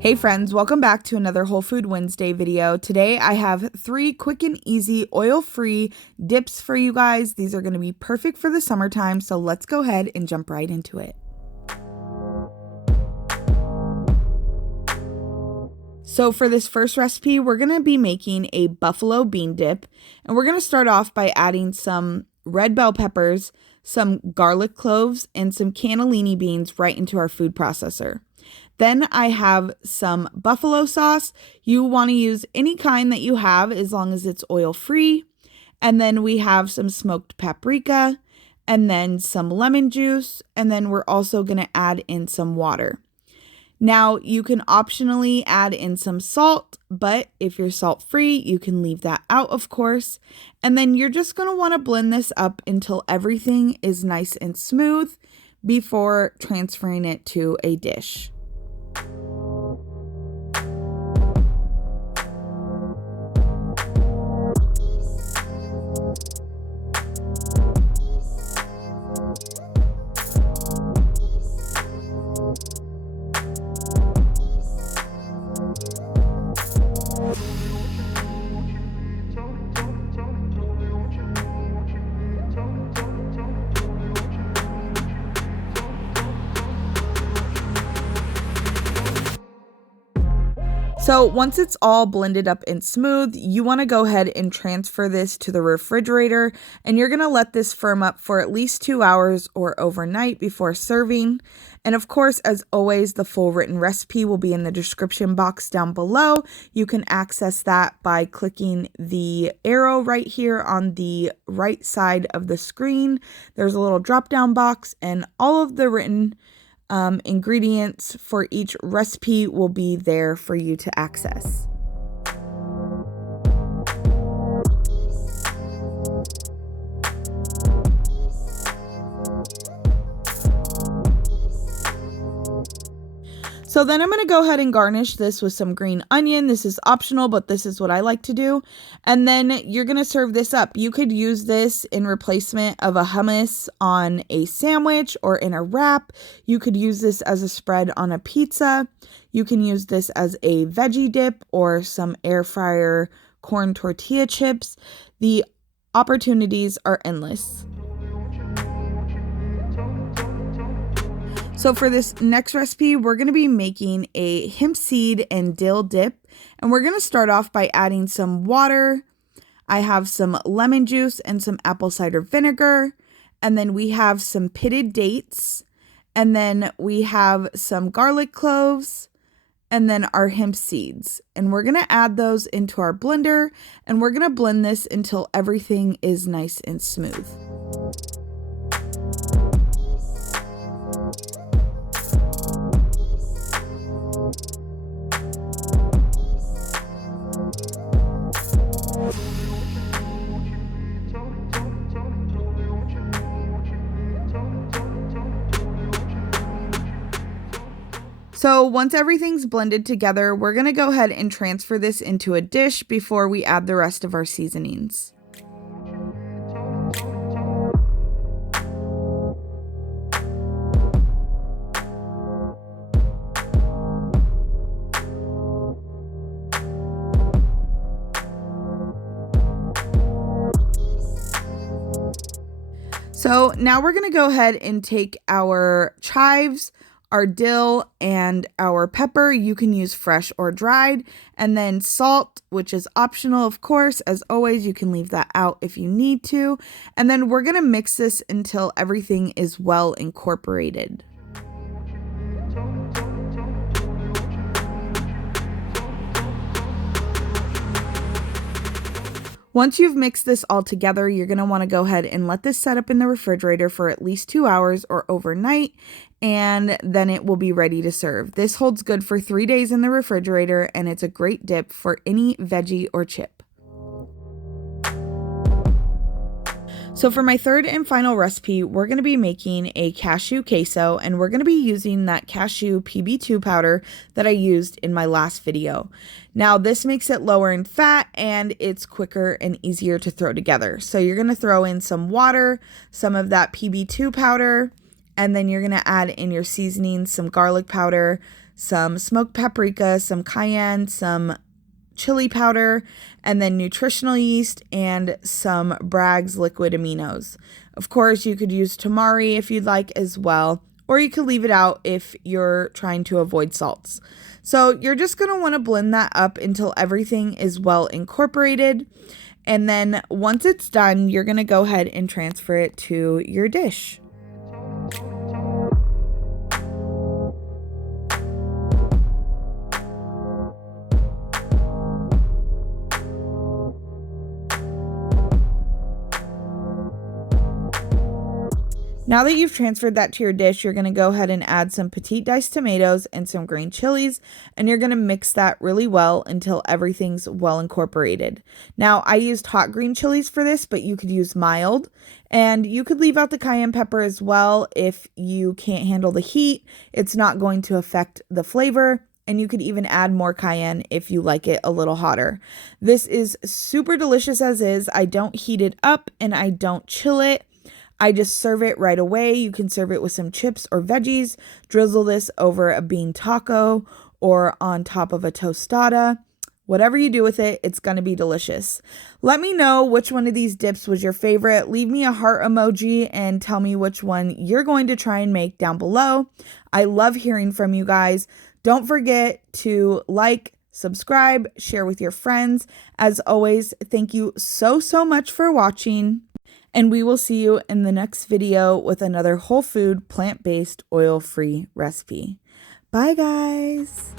Hey friends, welcome back to another Whole Food Wednesday video. Today I have 3 quick and easy oil-free dips for you guys. These are going to be perfect for the summertime, so let's go ahead and jump right into it. So for this first recipe, we're going to be making a buffalo bean dip, and we're going to start off by adding some red bell peppers, some garlic cloves, and some cannellini beans right into our food processor. Then I have some buffalo sauce. You want to use any kind that you have as long as it's oil-free. And then we have some smoked paprika and then some lemon juice. And then we're also going to add in some water. Now you can optionally add in some salt, but if you're salt-free, you can leave that out, of course. And then you're just going to want to blend this up until everything is nice and smooth before transferring it to a dish. So once it's all blended up and smooth, you want to go ahead and transfer this to the refrigerator, and you're going to let this firm up for at least 2 hours or overnight before serving. And of course, as always, the full written recipe will be in the description box down below. You can access that by clicking the arrow right here on the right side of the screen. There's a little drop down box, and all of the written ingredients for each recipe will be there for you to access. So then I'm going to go ahead and garnish this with some green onion. This is optional, but this is what I like to do. And then you're going to serve this up. You could use this in replacement of a hummus on a sandwich or in a wrap. You could use this as a spread on a pizza. You can use this as a veggie dip or some air fryer corn tortilla chips. The opportunities are endless. So for this next recipe, we're going to be making a hemp seed and dill dip, and we're going to start off by adding some water. I have some lemon juice and some apple cider vinegar, and then we have some pitted dates, and then we have some garlic cloves, and then our hemp seeds. And we're going to add those into our blender, and we're going to blend this until everything is nice and smooth. So once everything's blended together, we're going to go ahead and transfer this into a dish before we add the rest of our seasonings. So now we're going to go ahead and take our chives, our dill, and our pepper. You can use fresh or dried, and then salt, which is optional, of course. As always, you can leave that out if you need to. And then we're going to mix this until everything is well incorporated. Once you've mixed this all together, you're going to want to go ahead and let this set up in the refrigerator for at least 2 hours or overnight, and then it will be ready to serve. This holds good for 3 days in the refrigerator, and it's a great dip for any veggie or chip. So for my third and final recipe, we're going to be making a cashew queso, and we're going to be using that cashew PB2 powder that I used in my last video. Now this makes it lower in fat, and it's quicker and easier to throw together. So you're going to throw in some water, some of that PB2 powder, and then you're going to add in your seasoning, some garlic powder, some smoked paprika, some cayenne, some chili powder, and then nutritional yeast and some Bragg's liquid aminos. Of course, you could use tamari if you'd like as well, or you could leave it out if you're trying to avoid salts. So you're just going to want to blend that up until everything is well incorporated. And then once it's done, you're going to go ahead and transfer it to your dish. Now that you've transferred that to your dish, you're going to go ahead and add some petite diced tomatoes and some green chilies, and you're going to mix that really well until everything's well incorporated. Now, I used hot green chilies for this, but you could use mild, and you could leave out the cayenne pepper as well if you can't handle the heat. It's not going to affect the flavor. And you could even add more cayenne if you like it a little hotter. This is super delicious as is. I don't heat it up and I don't chill it. I just serve it right away. You can serve it with some chips or veggies, drizzle this over a bean taco or on top of a tostada. Whatever you do with it, it's going to be delicious. Let me know which one of these dips was your favorite. Leave me a heart emoji and tell me which one you're going to try and make down below. I love hearing from you guys. Don't forget to like, subscribe, share with your friends. As always, thank you so much for watching. And we will see you in the next video with another whole food, plant-based, oil-free recipe. Bye, guys.